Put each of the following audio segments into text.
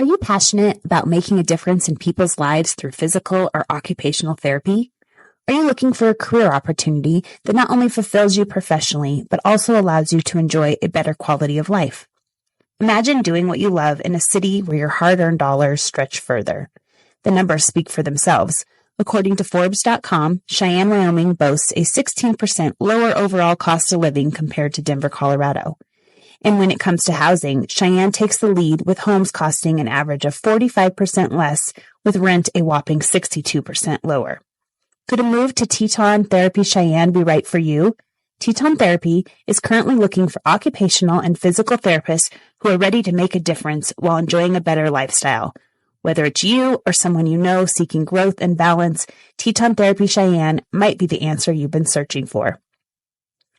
Are you passionate about making a difference in people's lives through physical or occupational therapy? Are you looking for a career opportunity that not only fulfills you professionally, but also allows you to enjoy a better quality of life? Imagine doing what you love in a city where your hard-earned dollars stretch further. The numbers speak for themselves. According to Forbes.com, Cheyenne, Wyoming boasts a 16% lower overall cost of living compared to Denver, Colorado. And when it comes to housing, Cheyenne takes the lead with homes costing an average of 45% less, with rent a whopping 62% lower. Could a move to Teton Therapy Cheyenne be right for you? Teton Therapy is currently looking for occupational and physical therapists who are ready to make a difference while enjoying a better lifestyle. Whether it's you or someone you know seeking growth and balance, Teton Therapy Cheyenne might be the answer you've been searching for.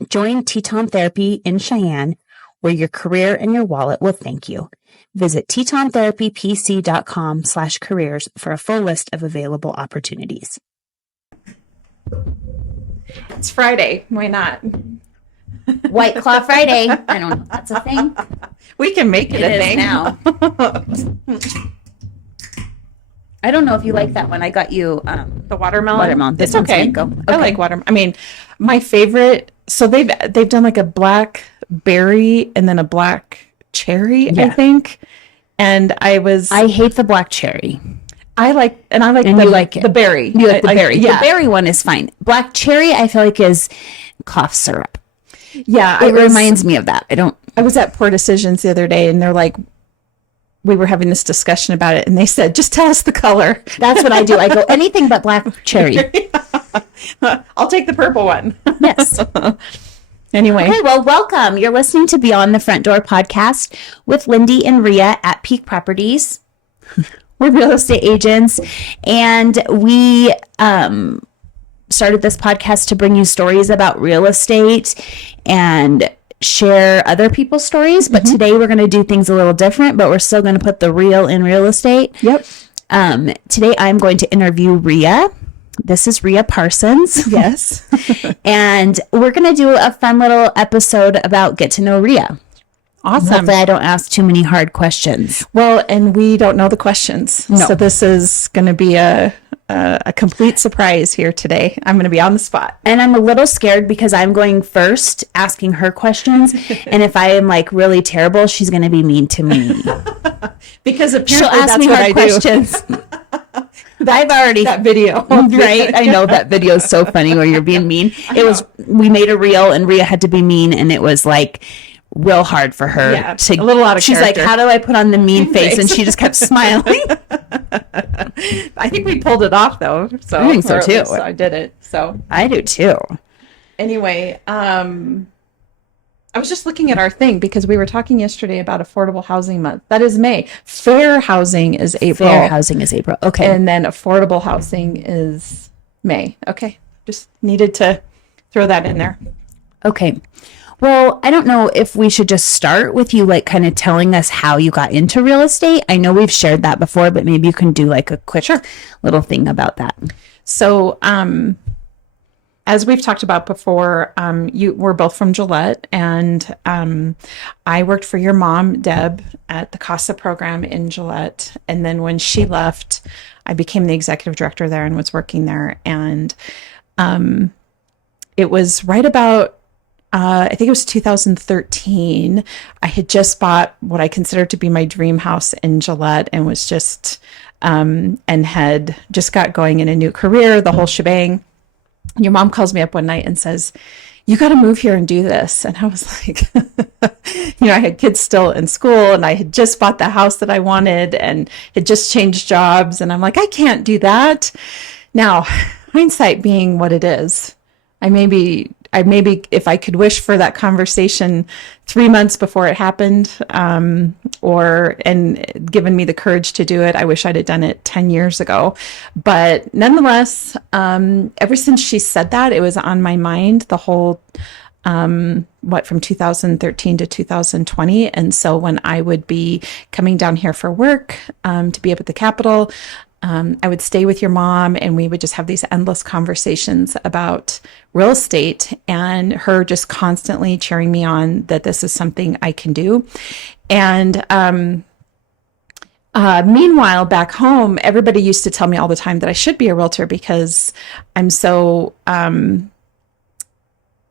Join Teton Therapy in Cheyenne, where your career and your wallet will thank you. Visit tetontherapypc.com/careers for a full list of available opportunities. It's Friday. Why not? White Claw Friday. I don't know if that's a thing. We can make it a thing now. I don't know if you like that one. I got you the watermelon. Watermelon. It's okay. Okay. I like watermelon. I mean, my favorite. So they've done like a black berry and then a black cherry, I think. And I hate the black cherry. I like you like it. The berry. You like the berry. Yeah. The berry one is fine. Black cherry, I feel like is cough syrup. Yeah, it reminds me of that. I was at Poor Decisions the other day, and they're like, we were having this discussion about it, and they said, just tell us the color. That's what I do. I go, anything but black cherry. I'll take the purple one. Yes. Anyway. Okay, well, welcome. You're listening to Beyond the Front Door podcast with Lindee and Rhea at Peak Properties. We're real estate agents, and we started this podcast to bring you stories about real estate and share other people's stories. But today we're going to do things a little different, but we're still going to put the real in real estate. Yep. Today I'm going to interview Rhea. This is Rhea Parsons. Yes. And we're going to do a fun little episode about get to know Rhea. Awesome. Hopefully I don't ask too many hard questions. Well, and we don't know the questions. No. So this is going to be a complete surprise here today. I'm going to be on the spot. And I'm a little scared because I'm going first, asking her questions. And if I am like really terrible, she's going to be mean to me. Because apparently she'll ask that's me what hard I questions. I've already that video. Right? I know that video is so funny where you're being mean. We made a reel and Rhea had to be mean, and it was like real hard for her a little out of she's character. Like, how do I put on the mean face? And she just kept smiling. I think we pulled it off though. So I think so too. I did it. So I do too. Anyway, I was just looking at our thing because we were talking yesterday about Affordable Housing Month. That is May. Fair housing is April. Fair housing is April. Okay. And then affordable housing is May. Okay. Just needed to throw that in there. Okay. Well, I don't know if we should just start with you, like kind of telling us how you got into real estate. I know we've shared that before, but maybe you can do like a quick little thing about that. So, as we've talked about before, we're both from Gillette, and I worked for your mom, Deb, at the CASA program in Gillette. And then when she left, I became the executive director there and was working there. And it was right about I think it was 2013. I had just bought what I considered to be my dream house in Gillette and was just, and had just got going in a new career, the whole shebang. Your mom calls me up one night and says, you got to move here and do this. And I was like, I had kids still in school and I had just bought the house that I wanted and had just changed jobs. And I'm like, I can't do that. Now, hindsight being what it is, I maybe if I could wish for that conversation 3 months before it happened, and given me the courage to do it, I wish I'd have done it 10 years ago. But nonetheless, ever since she said that, it was on my mind the whole, from 2013 to 2020. And so when I would be coming down here for work, to be up at the Capitol, I would stay with your mom and we would just have these endless conversations about real estate and her just constantly cheering me on that this is something I can do. And Meanwhile, back home, everybody used to tell me all the time that I should be a realtor because I'm so, that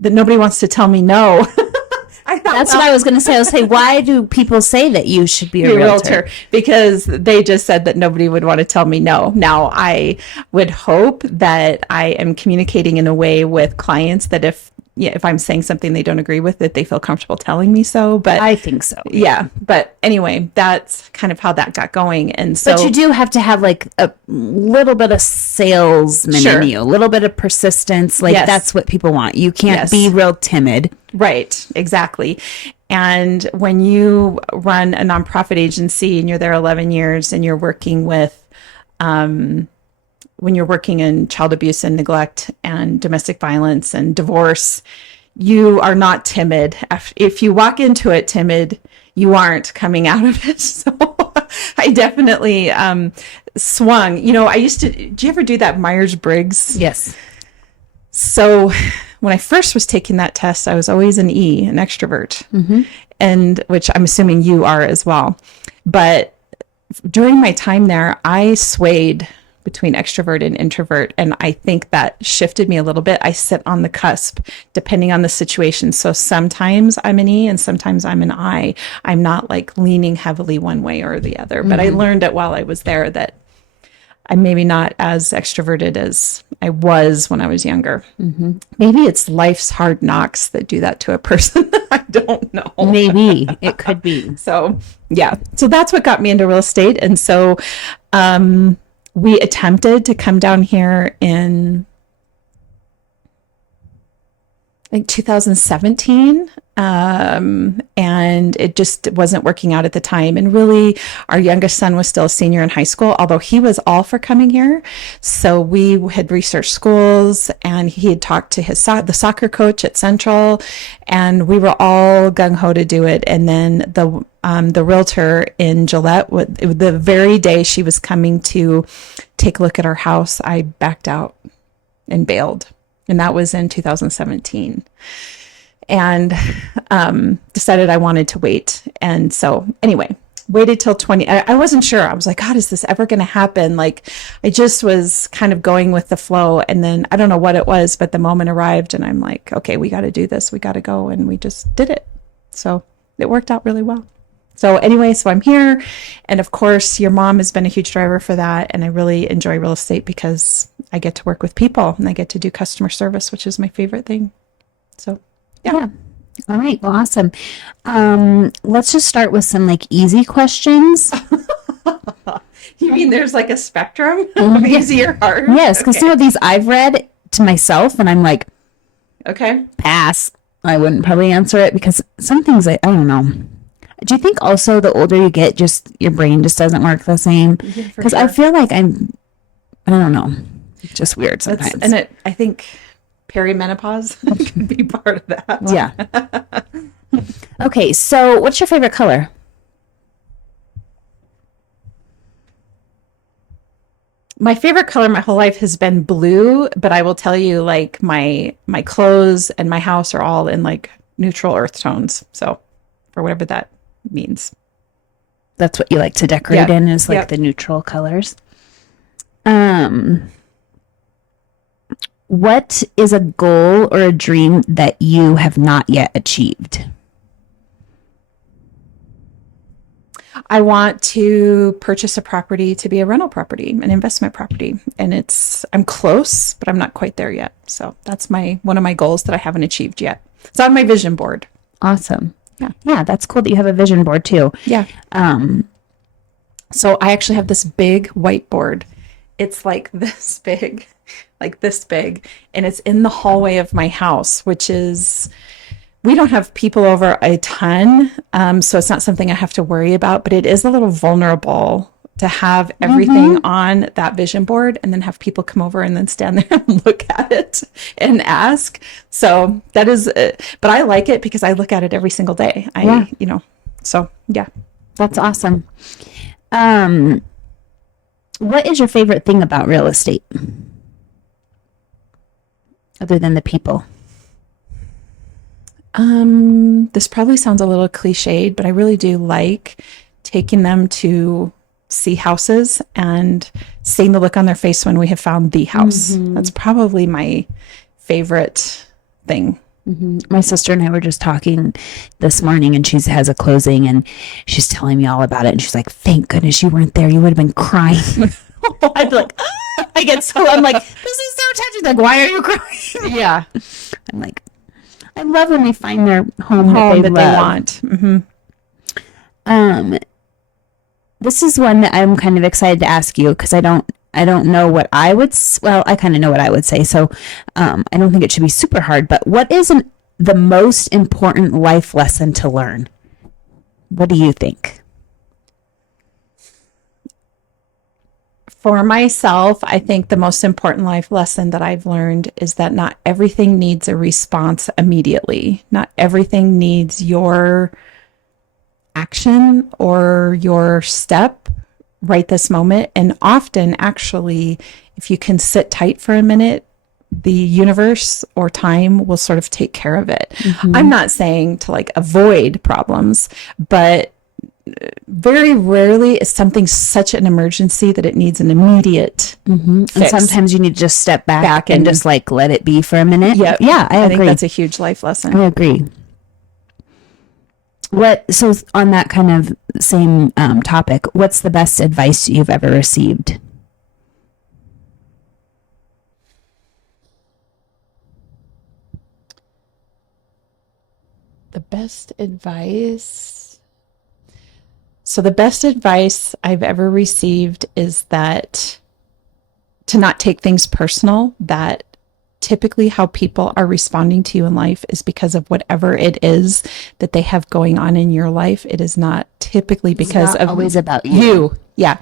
nobody wants to tell me no. I thought, that's what I was going to say. I was saying, why do people say that you should be a realtor? Because they just said that nobody would want to tell me no. Now, I would hope that I am communicating in a way with clients that if I'm saying something they don't agree with, that they feel comfortable telling me so. But I think so. Yeah. But anyway, that's kind of how that got going. And so, but you do have to have like a little bit of salesman in you, a little bit of persistence. Like that's what people want. You can't be real timid. Right. Exactly. And when you run a nonprofit agency and you're there 11 years and you're working with, when you're working in child abuse and neglect and domestic violence and divorce, you are not timid. If you walk into it timid, you aren't coming out of it. So I definitely swung. I used to, do you ever do that Myers-Briggs? Yes. So when I first was taking that test, I was always an E, an extrovert, and which I'm assuming you are as well. But during my time there, I swayed between extrovert and introvert. And I think that shifted me a little bit. I sit on the cusp depending on the situation. So sometimes I'm an E and sometimes I'm an I. I'm not like leaning heavily one way or the other. But I learned it while I was there that I'm maybe not as extroverted as I was when I was younger. Maybe it's life's hard knocks that do that to a person. I don't know. Maybe it could be. So yeah. So that's what got me into real estate. And so, we attempted to come down here in like 2017, and it just wasn't working out at the time. And really, our youngest son was still a senior in high school, although he was all for coming here. So we had researched schools, and he had talked to the soccer coach at Central, and we were all gung-ho to do it. And then the realtor in Gillette, the very day she was coming to take a look at our house, I backed out and bailed. And that was in 2017. And decided I wanted to wait. And so anyway, waited till 20. I wasn't sure. I was like, God, is this ever going to happen? Like, I just was kind of going with the flow. And then I don't know what it was, but the moment arrived and I'm like, okay, we got to do this. We got to go. And we just did it. So it worked out really well. So anyway, so I'm here. And of course, your mom has been a huge driver for that. And I really enjoy real estate because I get to work with people and I get to do customer service, which is my favorite thing. So, yeah. All right. Well, awesome. Let's just start with some like easy questions. You mean there's like a spectrum of easy or hard? Yes, because some of these I've read to myself and I'm like, okay, pass. I wouldn't probably answer it because some things I don't know. Do you think also the older you get, just your brain just doesn't work the same? Because I feel like I don't know. It's just weird sometimes. I think perimenopause can be part of that. Yeah. Okay, so what's your favorite color? My favorite color my whole life has been blue, but I will tell you, like, my clothes and my house are all in like neutral earth tones. So for whatever that means. That's what you like to decorate in, is like the neutral colors. What is a goal or a dream that you have not yet achieved? I want to purchase a property to be a rental property, an investment property. And I'm close, but I'm not quite there yet. So that's one of my goals that I haven't achieved yet. It's on my vision board. Awesome. Yeah, that's cool that you have a vision board too. Yeah. So I actually have this big whiteboard. It's like this big, and it's in the hallway of my house, which is, we don't have people over a ton, so it's not something I have to worry about, but it is a little vulnerable to have everything on that vision board and then have people come over and then stand there and look at it and ask. So that is, but I like it because I look at it every single day. So yeah. That's awesome. What is your favorite thing about real estate? Other than the people? This probably sounds a little cliched, but I really do like taking them to see houses and seeing the look on their face when we have found the house. That's probably my favorite thing. My sister and I were just talking this morning, and she has a closing, and she's telling me all about it. And she's like, "Thank goodness you weren't there. You would have been crying." I'd be like, "Ah!" I'm like, "This is so touching." Like, why are you crying? Yeah. I'm like, I love when they find their home that they want. This is one that I'm kind of excited to ask you, because I don't know what I would, well, I kind of know what I would say. So I don't think it should be super hard, but what is the most important life lesson to learn? What do you think? For myself, I think the most important life lesson that I've learned is that not everything needs a response immediately. Not everything needs your action or your step right this moment. And often, actually, if you can sit tight for a minute, the universe or time will sort of take care of it. I'm not saying to like avoid problems, but very rarely is something such an emergency that it needs an immediate fix. And sometimes you need to just step back and just like let it be for a minute. Yeah, I agree. think that's a huge life lesson. I agree. So on that kind of same topic, what's the best advice you've ever received? The best advice. So the best advice I've ever received is that to not take things personal, that typically how people are responding to you in life is because of whatever it is that they have going on in your life. It is not typically because of always about you. Yeah.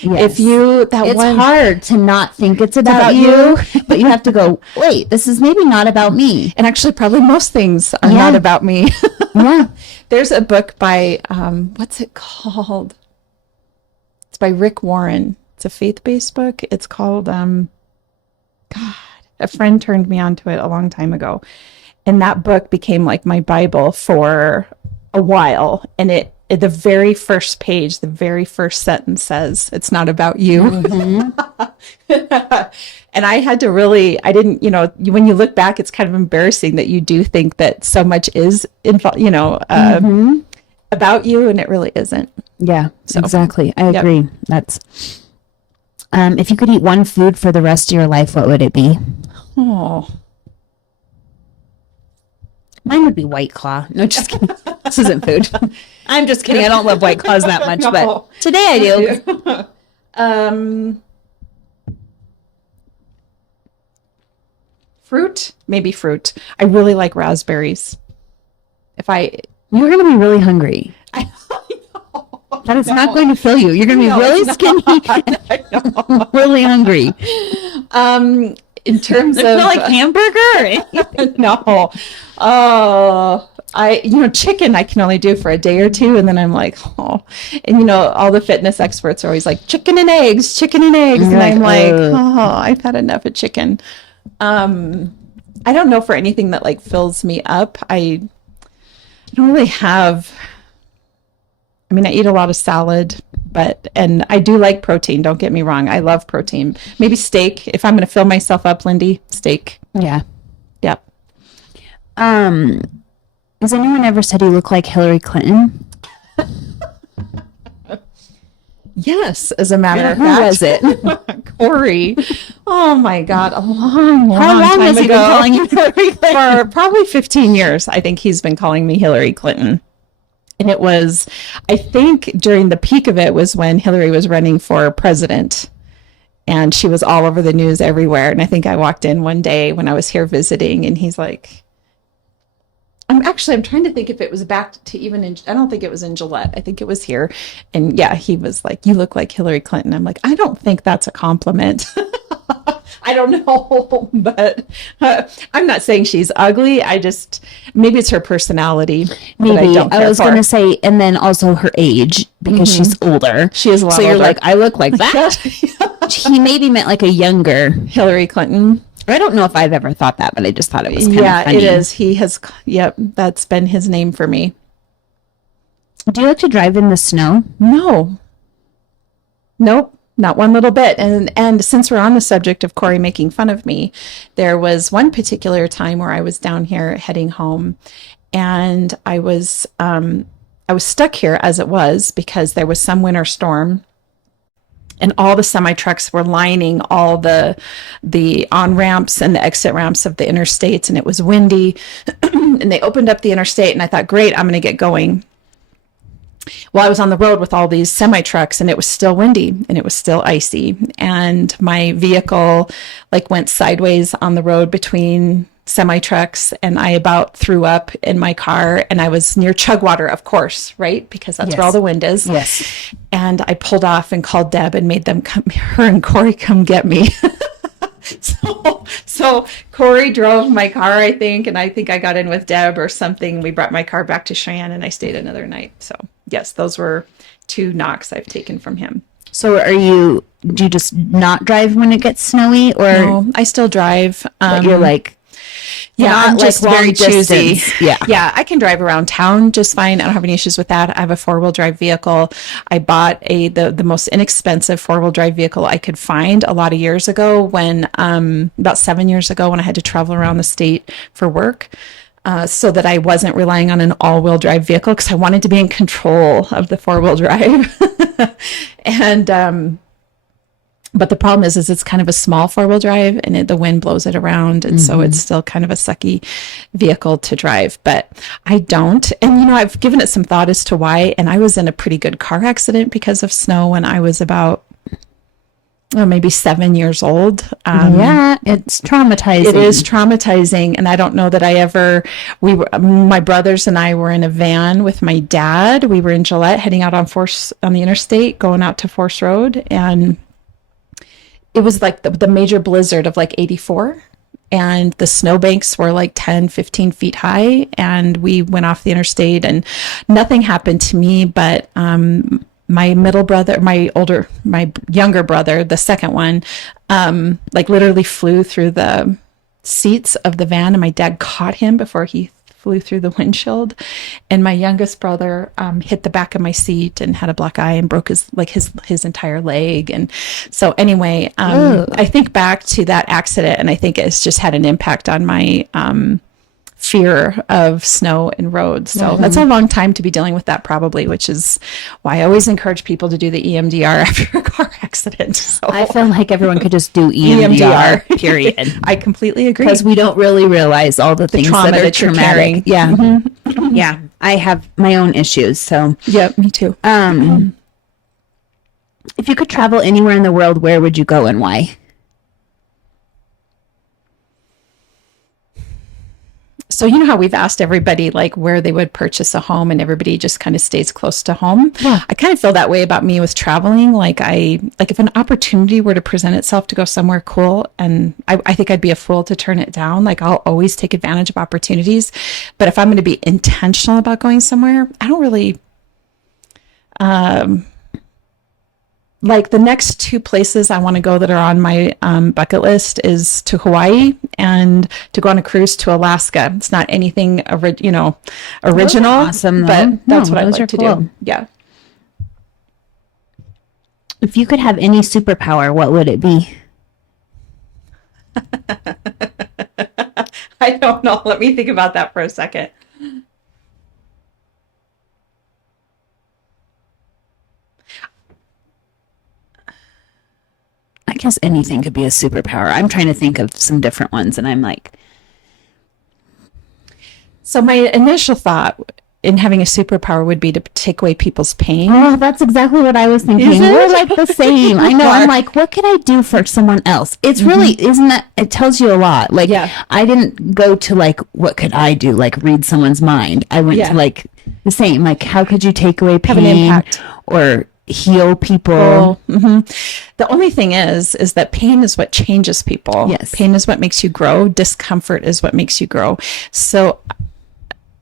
Yes. It's hard to not think it's about you, but you have to go, wait, this is maybe not about me. And actually probably most things are not about me. Yeah. There's a book by, what's it called? It's by Rick Warren. It's a faith-based book. It's called, a friend turned me onto it a long time ago. And that book became like my Bible for a while. And the very first page, the very first sentence says, "It's not about you." And I had to really, I didn't, when you look back, it's kind of embarrassing that you do think that so much is, about you, and it really isn't. Yeah, exactly. I agree. That's, if you could eat one food for the rest of your life, what would it be? Oh, mine would be White Claw. No, just kidding. This isn't food. I'm just kidding. I don't love White Claws that much, but today I do. Fruit, maybe fruit. I really like raspberries. You're going to be really hungry. That is not going to fill you. You're going to be really skinny and really hungry. In terms of like hamburger? No. Chicken I can only do for a day or two, and then I'm like, oh. And all the fitness experts are always like, chicken and eggs, and I'm like, I've had enough of chicken. I don't know for anything that like fills me up. I don't really have. I eat a lot of salad, and I do like protein. Don't get me wrong. I love protein. Maybe steak. If I'm going to fill myself up, Lindee, steak. Yeah. Yep. Has anyone ever said you look like Hillary Clinton? Yes, as a matter of fact. Who was it? Corey. Oh my God. A long How long time has he been calling you Hillary Clinton? For probably 15 years, I think he's been calling me Hillary Clinton. And it was, I think during the peak of it was when Hillary was running for president, and she was all over the news everywhere. And I think I walked in one day when I was here visiting, and he's like, I'm trying to think if it was back to I don't think it was in Gillette. I think it was here. And yeah, he was like, "You look like Hillary Clinton." I'm like, I don't think that's a compliment. I don't know, but I'm not saying she's ugly. Maybe it's her personality. Maybe. I was going to say, and then also her age, because she's older. She is a lot older. So you're like, I look like that? He maybe meant like a younger Hillary Clinton. I don't know if I've ever thought that, but I just thought it was kind of funny. It is. He has, that's been his name for me. Do you like to drive in the snow? No. Nope, not one little bit. And since we're on the subject of Corey making fun of me, there was one particular time where I was down here heading home, and I was stuck here as it was because there was some winter storm, and all the semi trucks were lining all the on ramps and the exit ramps of the interstates, and it was windy. And they opened up the interstate, and I thought, great, I'm going to get going. Well, I was on the road with all these semi trucks, and it was still windy and it was still icy, and my vehicle like went sideways on the road between semi trucks, and I about threw up in my car, and I was near Chugwater, of course, right? Because that's where all the wind is. Yes. And I pulled off and called Deb and made them come, her and Corey come get me. So Corey drove my car, I think, and I think I got in with Deb or something. We brought my car back to Cheyenne, and I stayed another night. So yes, those were 2 knocks I've taken from him. So do you just not drive when it gets snowy, or No, I still drive. but you're like, Yeah, not I'm just like very long choosy. distance. Yeah. Yeah, I can drive around town just fine. I don't have any issues with that. I have a 4-wheel drive vehicle. I bought the most inexpensive 4-wheel drive vehicle I could find a lot of years ago when about 7 years ago when I had to travel around the state for work. So that I wasn't relying on an all-wheel drive vehicle because I wanted to be in control of the 4-wheel drive. And but the problem is it's kind of a small 4-wheel drive, and the wind blows it around. And so it's still kind of a sucky vehicle to drive, but I don't. And, I've given it some thought as to why. And I was in a pretty good car accident because of snow when I was about, maybe 7 years old. yeah, it's traumatizing. It is traumatizing. And I don't know that my brothers and I were in a van with my dad. We were in Gillette heading out on the interstate, going out to Force Road. And it was like the major blizzard of like 84, and the snowbanks were like 10, 15 feet high, and we went off the interstate, and nothing happened to me, but my middle brother, my younger brother, the second one, like literally flew through the seats of the van, and my dad caught him before he flew through the windshield. And my youngest brother hit the back of my seat and had a black eye and broke his entire leg. And so anyway, I think back to that accident, and I think it's just had an impact on my fear of snow and roads. So that's a long time to be dealing with that, probably, which is why I always encourage people to do the EMDR after a car accident. So I feel like everyone could just do EMDR, period. I completely agree. Because we don't really realize all the things trauma that are that you're traumatic. carrying. Yeah. Yeah. I have my own issues. So, Yep, me too. if you could travel anywhere in the world, where would you go and why? So you know how we've asked everybody like where they would purchase a home, and everybody just kind of stays close to home. Yeah. I kind of feel that way about me with traveling. Like if an opportunity were to present itself to go somewhere cool, and I think I'd be a fool to turn it down. Like I'll always take advantage of opportunities. But if I'm going to be intentional about going somewhere, I don't really, like the next 2 places I want to go that are on my bucket list is to Hawaii and to go on a cruise to Alaska. It's not anything original, awesome, but that's what I'd those like are to cool. do. Yeah. If you could have any superpower, what would it be? I don't know. Let me think about that for a second. I guess anything could be a superpower. I'm trying to think of some different ones, and I'm like, So my initial thought in having a superpower would be to take away people's pain. oh, that's exactly what I was thinking. Is it? We're like the same. I know. I'm like, what could I do for someone else? It's really, isn't that, it tells you a lot. Like, Yeah. I didn't go to like, what could I do? Like read someone's mind. I went to like the same, like, how could you take away pain Have an impact. or heal people? Well, the only thing is that pain is what changes people. Yes. Pain is what makes you grow. Discomfort is what makes you grow. So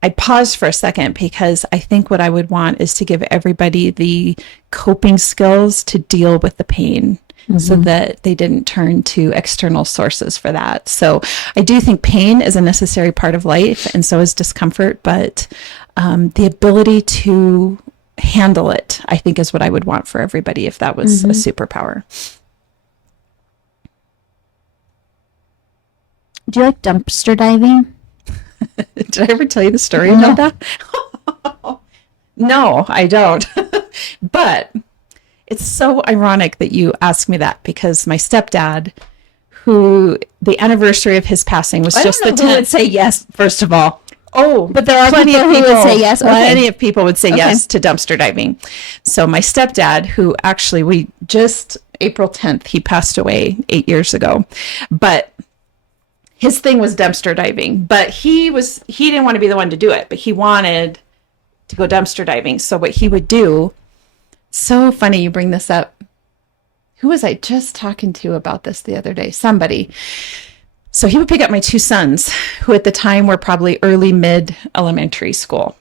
I paused for a second because I think what I would want is to give everybody the coping skills to deal with the pain so that they didn't turn to external sources for that. So I do think pain is a necessary part of life, and so is discomfort, but the ability to handle it, I think is what I would want for everybody if that was a superpower. Do you like dumpster diving? Did I ever tell you the story about that? No, I don't. But it's so ironic that you asked me that, because my stepdad, who the anniversary of his passing was just the 10th. Who would say yes, first of all? Oh, But there are plenty people of who people would say yes. Okay. Plenty of people would say yes to dumpster diving. So my stepdad, who actually we just April 10th, he passed away 8 years ago, but his thing was dumpster diving. But he didn't want to be the one to do it, but he wanted to go dumpster diving. So what he would do, so funny you bring this up. Who was I just talking to about this the other day? Somebody. So he would pick up my two sons, who at the time were probably early, mid elementary school,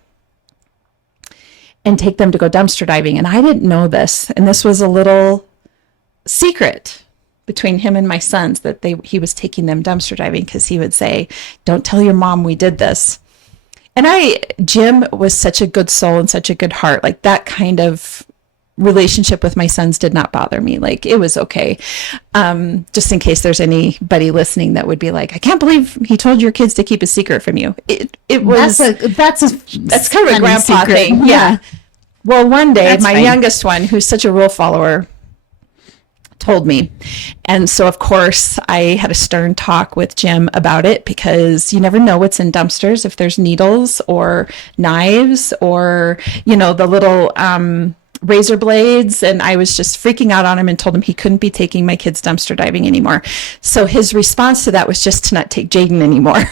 and take them to go dumpster diving. And I didn't know this. And this was a little secret between him and my sons, that he was taking them dumpster diving, because he would say, "Don't tell your mom we did this." And Jim was such a good soul and such a good heart. Like, that kind of relationship with my sons did not bother me. Like, it was okay. Just in case there's anybody listening that would be like, "I can't believe he told your kids to keep a secret from you." It was that's kind of a grandpa secret. thing. Yeah. Well, one day my youngest one, who's such a rule follower, told me. And so, of course, I had a stern talk with Jim about it, because you never know what's in dumpsters, if there's needles or knives or, the little razor blades. And I was just freaking out on him and told him he couldn't be taking my kids dumpster diving anymore. So his response to that was just to not take Jaden anymore.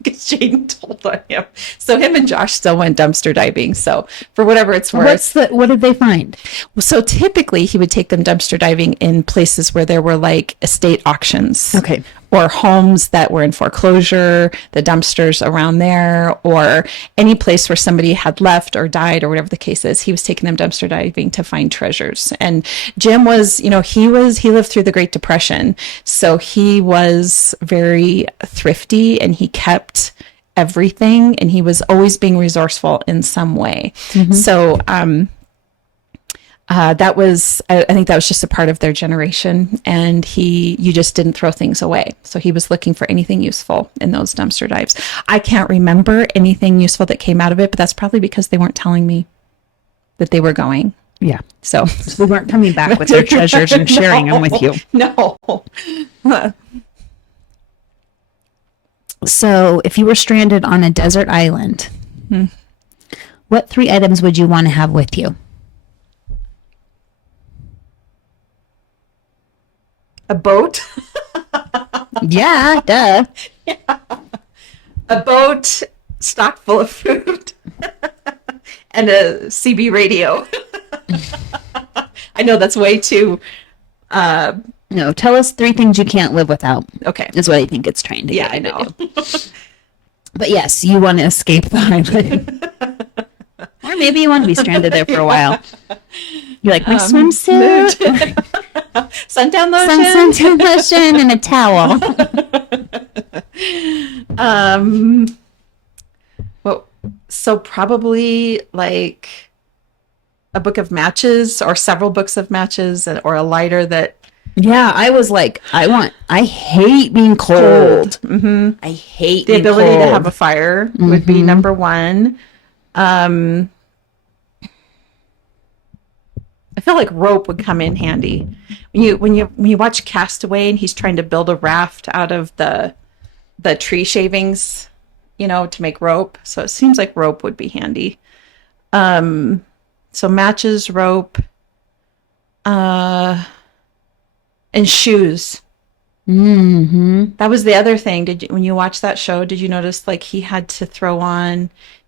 Because Jaden told on him. So him and Josh still went dumpster diving. So for whatever it's worth. What did they find? So typically he would take them dumpster diving in places where there were like estate auctions. Okay. Or homes that were in foreclosure, the dumpsters around there, or any place where somebody had left or died or whatever the case is. He was taking them dumpster diving to find treasures. And Jim was, he lived through the Great Depression. So he was very thrifty, and he kept everything, and he was always being resourceful in some way. Mm-hmm. So, I think that was just a part of their generation, and you just didn't throw things away. So he was looking for anything useful in those dumpster dives. I can't remember anything useful that came out of it, but that's probably because they weren't telling me that they were going. Yeah. So they weren't coming back with their treasures and sharing them with you. No. So if you were stranded on a desert island, what 3 items would you want to have with you? A boat. Yeah, duh. Yeah. A boat stocked full of food and a CB radio. I know that's way too. No, tell us 3 things you can't live without. Okay. Is what I think it's trying to get. I know. But yes, you want to escape the island. Or maybe you want to be stranded there for a while. You're like, my swimsuit. Sundown lotion. Sundown lotion and a towel. Well, so probably like a book of matches, or several books of matches, or a lighter that. Yeah, I was like, I hate being cold. Mm-hmm. I hate the ability to have a fire would be number 1. I feel like rope would come in handy. When you watch Castaway and he's trying to build a raft out of the tree shavings, to make rope. So it seems like rope would be handy. So matches, rope, and shoes. Mm-hmm. That was the other thing. When you watch that show, did you notice like he had to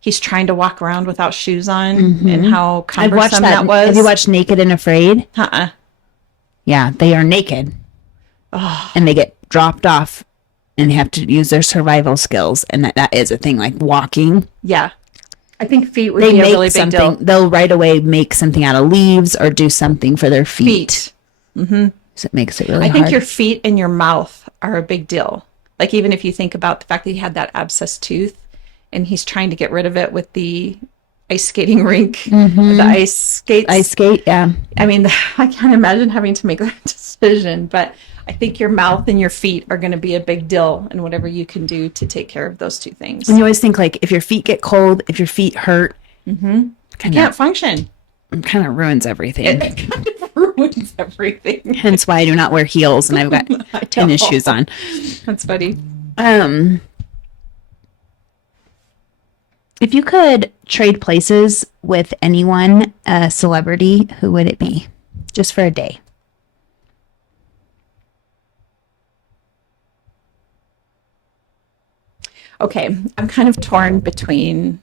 he's trying to walk around without shoes on, and how cumbersome that was? Have you watched Naked and Afraid? Uh-uh. Yeah, they are naked. Oh. And they get dropped off, and they have to use their survival skills, and that is a thing, like walking. Yeah. I think feet would be a really big deal. They'll right away make something out of leaves or do something for their feet. Mm-hmm. So it makes it really hard. I think your feet and your mouth are a big deal. Like, even if you think about the fact that he had that abscessed tooth and he's trying to get rid of it with the ice skating rink, the ice skates. Ice skate, yeah. I mean, I can't imagine having to make that decision, but I think your mouth and your feet are going to be a big deal in whatever you can do to take care of those two things. And you always think, like, if your feet get cold, if your feet hurt, you can't function. It kind of ruins everything. It kind of ruins everything. Hence why I do not wear heels and I've got tennis shoes on. That's funny. If you could trade places with anyone, a celebrity, who would it be? Just for a day. Okay, I'm kind of torn between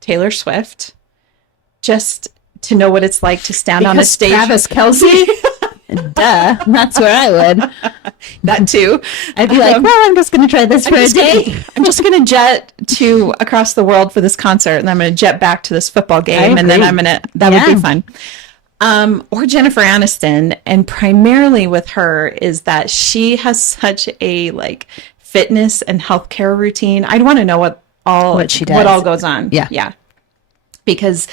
Taylor Swift, just to know what it's like to stand on a stage. Travis Kelce? Duh, that's where I would. That too. I'd be like, well, I'm just going to try this for a day. I'm just going to jet to across the world for this concert, and I'm going to jet back to this football game, and then that would be fun. Or Jennifer Aniston, and primarily with her is that she has such a like fitness and healthcare routine. I'd want to know what she does, what all goes on. Yeah. Because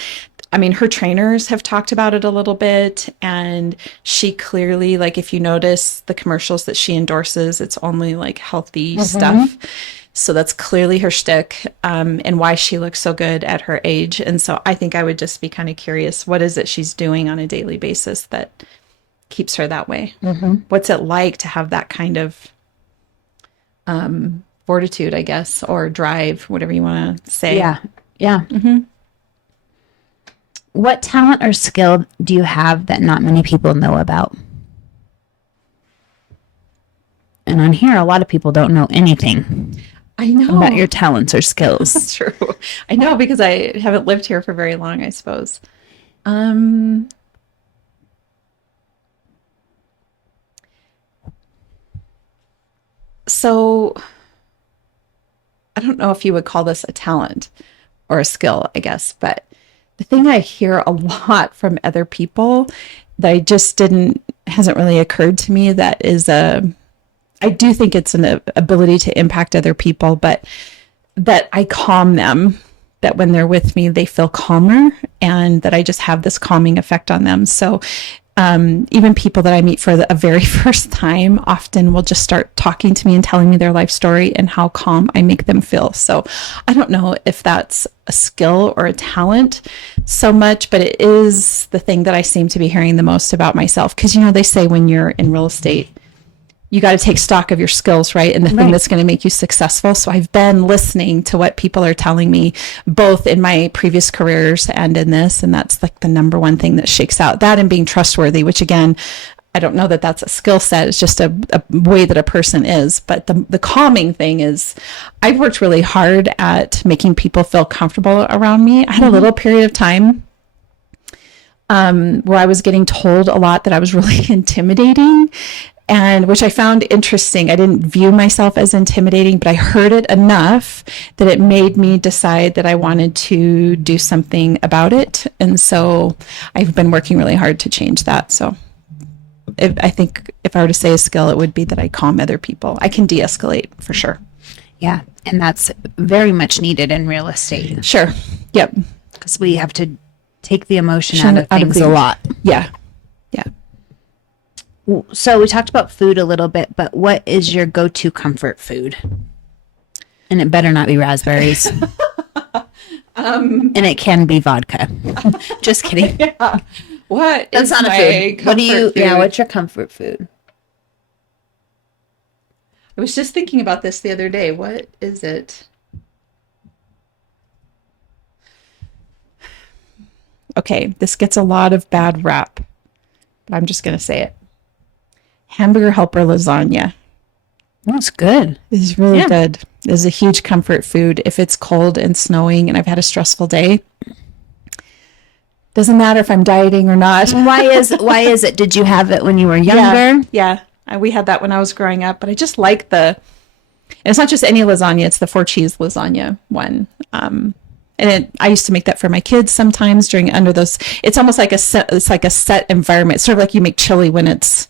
I mean, her trainers have talked about it a little bit, and she clearly, like, if you notice the commercials that she endorses, it's only like healthy stuff. So that's clearly her shtick, and why she looks so good at her age. And so I think I would just be kind of curious, what is it she's doing on a daily basis that keeps her that way? What's it like to have that kind of fortitude, I guess, or drive, whatever you want to say. Yeah. What talent or skill do you have that not many people know about? And on here, a lot of people don't know anything. I know about your talents or skills. That's true. I know, because I haven't lived here for very long, I suppose. So I don't know if you would call this a talent or a skill, I guess, but the thing I hear a lot from other people that I just hasn't really occurred to me, that is I do think it's an ability to impact other people, but that I calm them, that when they're with me, they feel calmer, and that I just have this calming effect on them. So even people that I meet for a very first time often will just start talking to me and telling me their life story and how calm I make them feel. So I don't know if that's a skill or a talent so much, but it is the thing that I seem to be hearing the most about myself. Because, they say when you're in real estate, you got to take stock of your skills, right? And the thing that's going to make you successful. So I've been listening to what people are telling me, both in my previous careers and in this. And that's like the number one thing that shakes out that, and being trustworthy, which again, I don't know that that's a skill set. It's just a way that a person is. But the calming thing is, I've worked really hard at making people feel comfortable around me. I had a little period of time where I was getting told a lot that I was really intimidating, and which I found interesting. I didn't view myself as intimidating, but I heard it enough that it made me decide that I wanted to do something about it. And so I've been working really hard to change that. So I think if I were to say a skill, it would be that I calm other people. I can de-escalate for sure. Yeah. And that's very much needed in real estate. Sure. Yep. Because we have to take the emotion out of things a lot. Yeah. So we talked about food a little bit, but what is your go-to comfort food? And it better not be raspberries. And it can be vodka. Just kidding. Yeah. That's not a food. What do you? Food? Yeah. What's your comfort food? I was just thinking about this the other day. What is it? Okay, this gets a lot of bad rap, but I'm just going to say it. Hamburger helper lasagna. That's good. It's really good. It's a huge comfort food. If it's cold and snowing and I've had a stressful day, doesn't matter if I'm dieting or not. Why is it? Did you have it when you were younger? Yeah. We had that when I was growing up, but I just like and it's not just any lasagna, it's the 4-cheese lasagna one. I used to make that for my kids sometimes under those. It's almost like it's like a set environment. It's sort of like you make chili when it's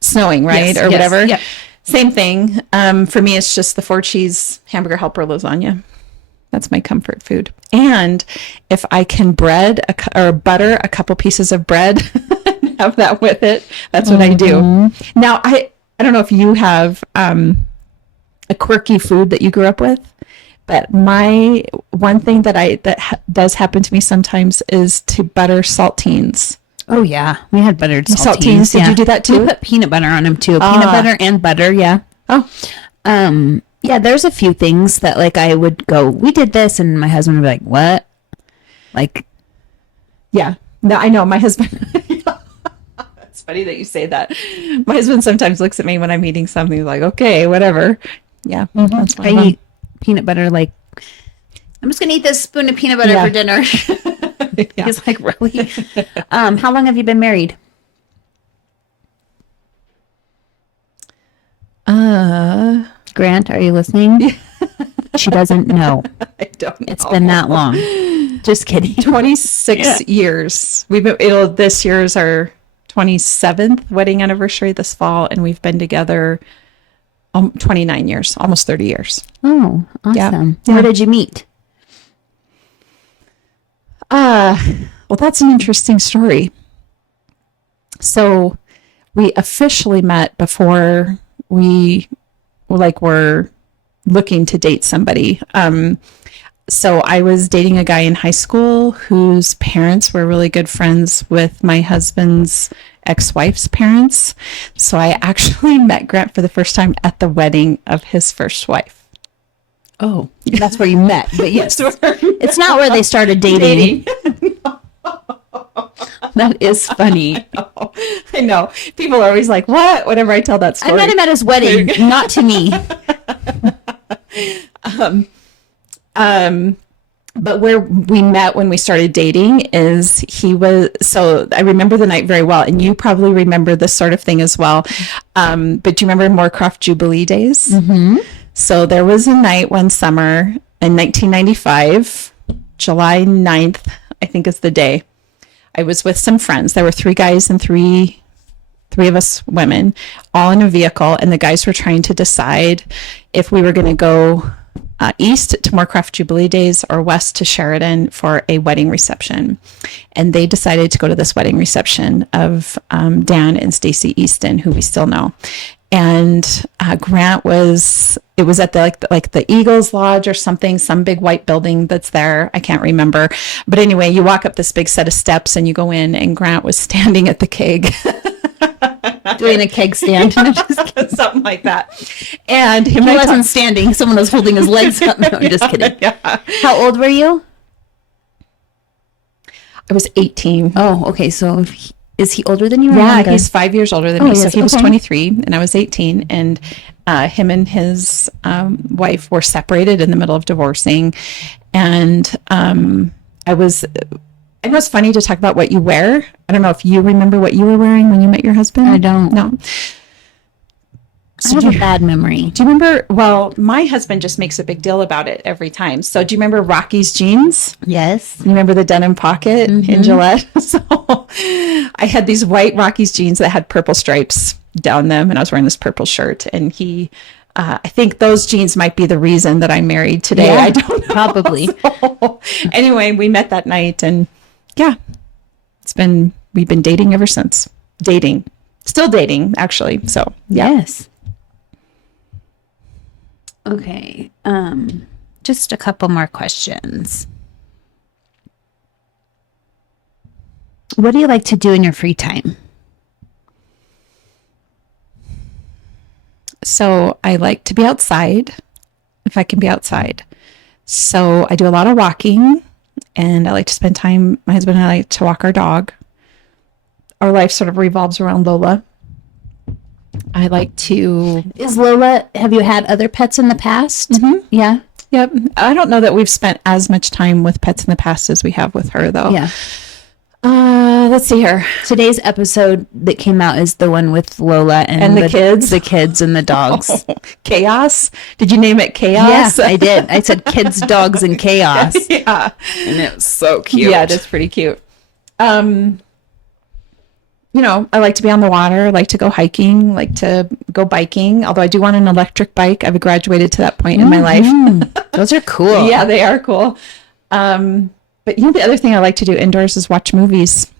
snowing, right? Or whatever. Yep. Same thing. For me, it's just the 4-cheese hamburger helper lasagna. That's my comfort food. And if I can or butter a couple pieces of bread and have that with it, that's what I do. Now, I don't know if you have a quirky food that you grew up with, but my one thing that does happen to me sometimes is to butter saltines. Oh yeah, we had buttered saltines. Did you do that too? We put peanut butter on them too. Peanut butter and butter. Yeah. Oh. Yeah, there's a few things that like I would go, we did this, and my husband would be like, what? Like, yeah. No, I know my husband. It's funny that you say that. My husband sometimes looks at me when I'm eating something like, okay, whatever. Yeah, that's fine. I eat peanut butter like, I'm just gonna eat this spoon of peanut butter for dinner. He's like, really? How long have you been married? Grant, are you listening? She doesn't know. I don't know. It's been that long. Just kidding. 26 years. This year is our 27th wedding anniversary this fall, and we've been together 29 years, almost 30 years. Oh, awesome. Yeah. Where did you meet? Well, that's an interesting story. So we officially met before we were looking to date somebody. So I was dating a guy in high school whose parents were really good friends with my husband's ex-wife's parents. So I actually met Grant for the first time at the wedding of his first wife. Oh, that's where you met. But yes, it's not where they started dating. That is funny. I know. People are always like, what? Whenever I tell that story. I met him at his wedding, not to me. But where we met when we started dating is so I remember the night very well, and you probably remember this sort of thing as well. But do you remember Moorcroft Jubilee days? Mm-hmm. So there was a night one summer in 1995, July 9th, I think is the day. I was with some friends. There were 3 guys and three of us women, all in a vehicle, and the guys were trying to decide if we were going to go east to Moorcroft Jubilee Days or west to Sheridan for a wedding reception. And they decided to go to this wedding reception of Dan and Stacy Easton, who we still know. And Grant it was at the Eagles Lodge or something, some big white building that's there. I can't remember. But anyway, you walk up this big set of steps and you go in, and Grant was standing at the keg. Doing a keg stand. Something like that. And he wasn't standing. Someone was holding his legs up. No, I'm just kidding. Yeah. How old were you? I was 18. Oh, okay. So is he older than you? Yeah, he's 5 years older than me. So he was okay. 23 and I was 18. And him and his wife were separated in the middle of divorcing. And I know it's funny to talk about what you wear. I don't know if you remember what you were wearing when you met your husband. I don't. No. So I have a bad memory. Do you remember? Well, my husband just makes a big deal about it every time. So do you remember Rocky's jeans? Yes. You remember the denim pocket in Gillette? So I had these white Rocky's jeans that had purple stripes down them, and I was wearing this purple shirt. And he, I think those jeans might be the reason that I'm married today. Yeah, I don't know. Probably. So, anyway, we met that night, and yeah, we've been dating ever since. Still dating, actually. So yeah. Yes. Okay. Just a couple more questions. What do you like to do in your free time? So I like to be outside, if I can be outside. So I do a lot of walking, and I like to spend time, my husband and I like to walk our dog. Our life sort of revolves around Lola. I like to... Is Lola, have you had other pets in the past? Mm-hmm. Yeah. Yep. I don't know that we've spent as much time with pets in the past as we have with her, though. Yeah. Let's see here. Today's episode that came out is the one with Lola and the kids. The kids and the dogs. Oh, Chaos? Did you name it Chaos? Yeah, I did. I said kids, dogs, and chaos. Yeah. And it was so cute. Yeah, it is pretty cute. I like to be on the water, like to go hiking, like to go biking. Although I do want an electric bike. I've graduated to that point in my life. Those are cool. Yeah, they are cool. But the other thing I like to do indoors is watch movies.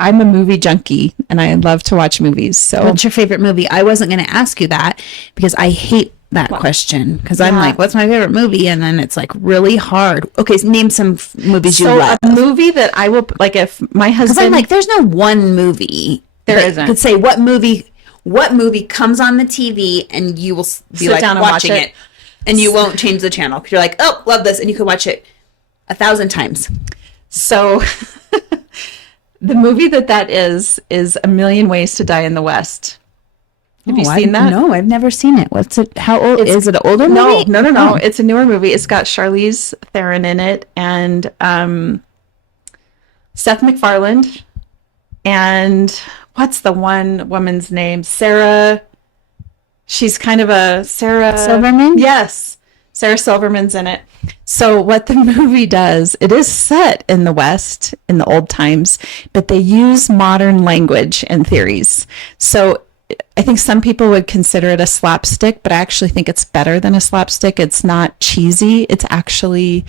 I'm a movie junkie and I love to watch movies. So what's your favorite movie? I wasn't going to ask you that because I hate that question because I'm like, what's my favorite movie? And then it's like really hard. Okay, so name some movies you love. A movie that I will, like, if my husband... Because I'm like, there's no one movie. There isn't. Could say what movie comes on the TV and you will be sit down and watching it. And you won't change the channel. Because you're like, oh, love this. And you could watch it 1,000 times. So... The movie that is A Million Ways to Die in the West. Have you seen that? No, I've never seen it. What's it? How old? Is it an older movie? No. Oh. It's a newer movie. It's got Charlize Theron in it and Seth MacFarlane. And what's the one woman's name? Sarah. She's kind of a Sarah Silverman? Yes. Sarah Silverman's in it. So what the movie does, it is set in the West in the old times, but they use modern language and theories. So I think some people would consider it a slapstick, but I actually think it's better than a slapstick. It's not cheesy. It's actually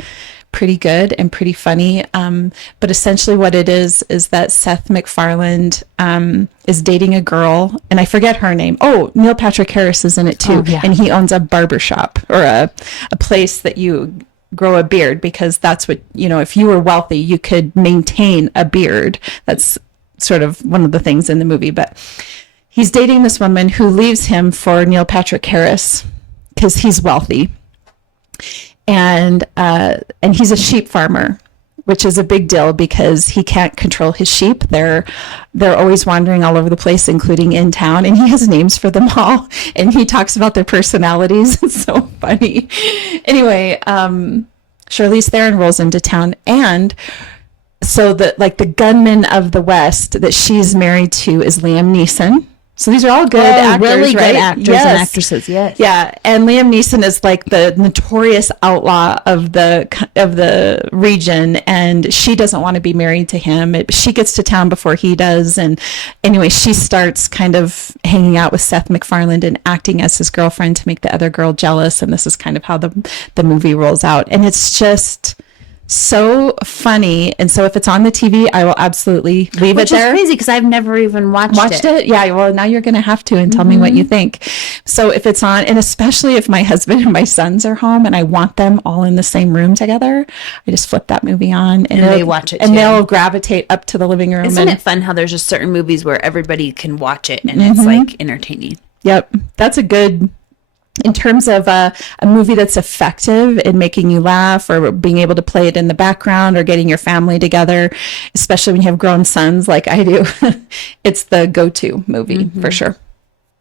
pretty good and pretty funny. But essentially what it is that Seth MacFarlane is dating a girl, and I forget her name. Oh, Neil Patrick Harris is in it too. Oh, yeah. And he owns a barbershop or a place that you grow a beard because that's what, if you were wealthy, you could maintain a beard. That's sort of one of the things in the movie. But he's dating this woman who leaves him for Neil Patrick Harris because he's wealthy. And he's a sheep farmer, which is a big deal because he can't control his sheep. They're always wandering all over the place, including in town, and he has names for them all. And he talks about their personalities. It's so funny. Anyway, Charlize Theron rolls into town, and so the gunman of the West that she's married to is Liam Neeson. So these are all good actors, really right? Good actors and actresses, yes. Yeah, and Liam Neeson is like the notorious outlaw of the region, and she doesn't want to be married to him. She gets to town before he does, and anyway, she starts kind of hanging out with Seth MacFarlane and acting as his girlfriend to make the other girl jealous, and this is kind of how the movie rolls out, and it's just so funny. And so if it's on the TV, I will absolutely leave it there. Which is crazy because I've never even watched it. Yeah, well, now you're going to have to and tell me what you think. So if it's on, and especially if my husband and my sons are home and I want them all in the same room together, I just flip that movie on and they watch it and they'll gravitate up to the living room. Isn't it fun how there's just certain movies where everybody can watch it and it's like entertaining? Yep. That's a good... In terms of a movie that's effective in making you laugh or being able to play it in the background or getting your family together, especially when you have grown sons like I do, it's the go-to movie for sure.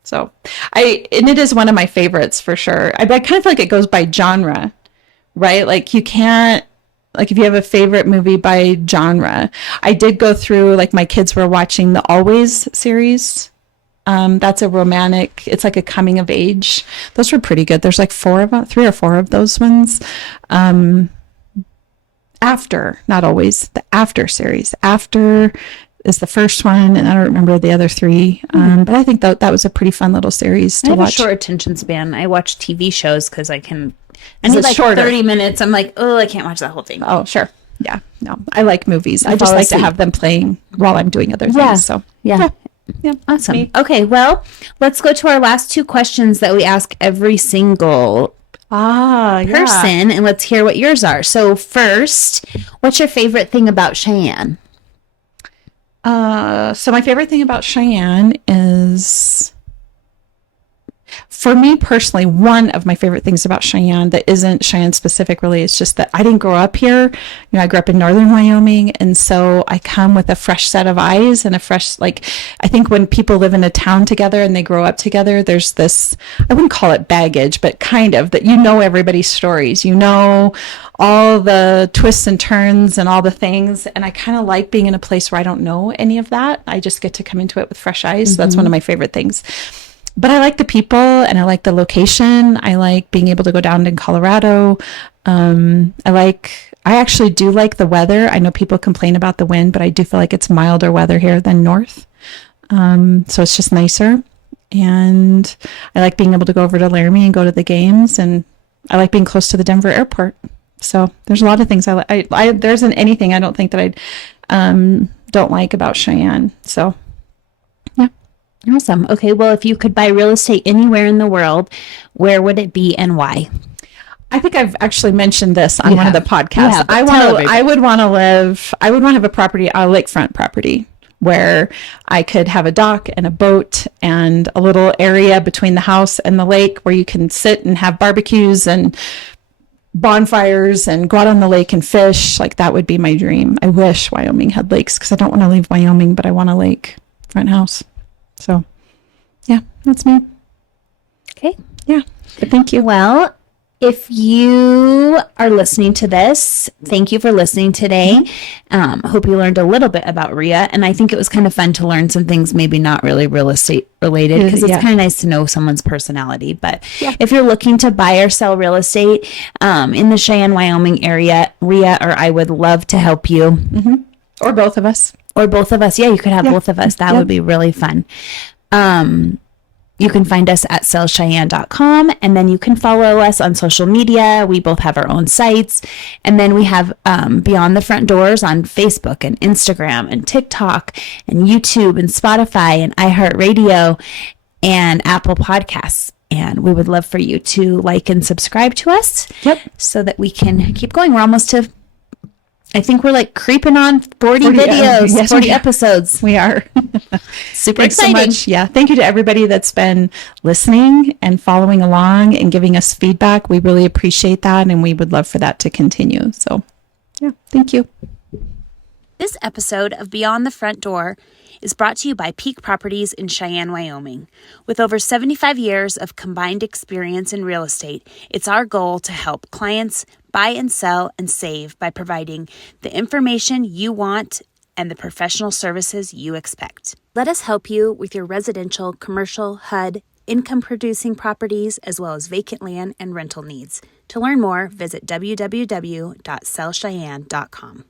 So and it is one of my favorites for sure. I kind of feel like it goes by genre, right? Like you can't, like if you have a favorite movie by genre. I did go through, like my kids were watching the Always series. That's a romantic, it's like a coming of age. Those were pretty good. There's like 3 or 4 of those ones. After, not Always, the After series. After is the first one, and I don't remember the other 3. But I think that was a pretty fun little series to watch. I have a short attention span. I watch TV shows because I need like shorter. 30 minutes. I'm like, oh, I can't watch that whole thing. Oh, sure. Yeah, no, I like movies. I just like to have them playing while I'm doing other things. Yeah. So yeah. Yeah, awesome. Me. Okay, well, let's go to our last 2 questions that we ask every single person, and let's hear what yours are. So first, what's your favorite thing about Cheyenne? So my favorite thing about Cheyenne is, for me personally, one of my favorite things about Cheyenne that isn't Cheyenne specific really, it's just that I didn't grow up here. I grew up in northern Wyoming, and so I come with a fresh set of eyes and a fresh, I think when people live in a town together and they grow up together, there's this, I wouldn't call it baggage, but kind of, that everybody's stories, all the twists and turns and all the things, and I kind of like being in a place where I don't know any of that. I just get to come into it with fresh eyes. So that's one of my favorite things. But I like the people and I like the location. I like being able to go down in Colorado. I actually do like the weather. I know people complain about the wind, but I do feel like it's milder weather here than north. So it's just nicer. And I like being able to go over to Laramie and go to the games. And I like being close to the Denver airport. So there's a lot of things there isn't anything I don't think that I don't like about Cheyenne. So yeah. Awesome. Okay. Well, if you could buy real estate anywhere in the world, where would it be and why? I think I've actually mentioned this on one of the podcasts. I would want to have a property, a lakefront property, where I could have a dock and a boat and a little area between the house and the lake where you can sit and have barbecues and bonfires and go out on the lake and fish. Like, that would be my dream. I wish Wyoming had lakes, because I don't want to leave Wyoming, but I want a lake front house. So yeah, that's me. Okay. Yeah. But thank you. Well, if you are listening to this, thank you for listening today. Hope you learned a little bit about Rhea. And I think it was kind of fun to learn some things maybe not really real estate related, because it's kind of nice to know someone's personality. But if you're looking to buy or sell real estate in the Cheyenne, Wyoming area, Rhea or I would love to help you. Mm-hmm. Or both of us. Yeah, you could have both of us. That would be really fun. You can find us at sellcheyenne.com, and then you can follow us on social media. We both have our own sites. And then we have Beyond the Front Doors on Facebook and Instagram and TikTok and YouTube and Spotify and iHeartRadio and Apple Podcasts. And we would love for you to like and subscribe to us so that we can keep going. We're almost to, I think we're like creeping on 40 videos, 40 episodes. We are. Super Thanks exciting. so much. Yeah. Thank you to everybody that's been listening and following along and giving us feedback. We really appreciate that, and we would love for that to continue. So yeah, thank you. This episode of Beyond the Front Door is brought to you by Peak Properties in Cheyenne, Wyoming. With over 75 years of combined experience in real estate, it's our goal to help clients buy and sell and save by providing the information you want and the professional services you expect. Let us help you with your residential, commercial, HUD, income-producing properties, as well as vacant land and rental needs. To learn more, visit www.sellcheyenne.com.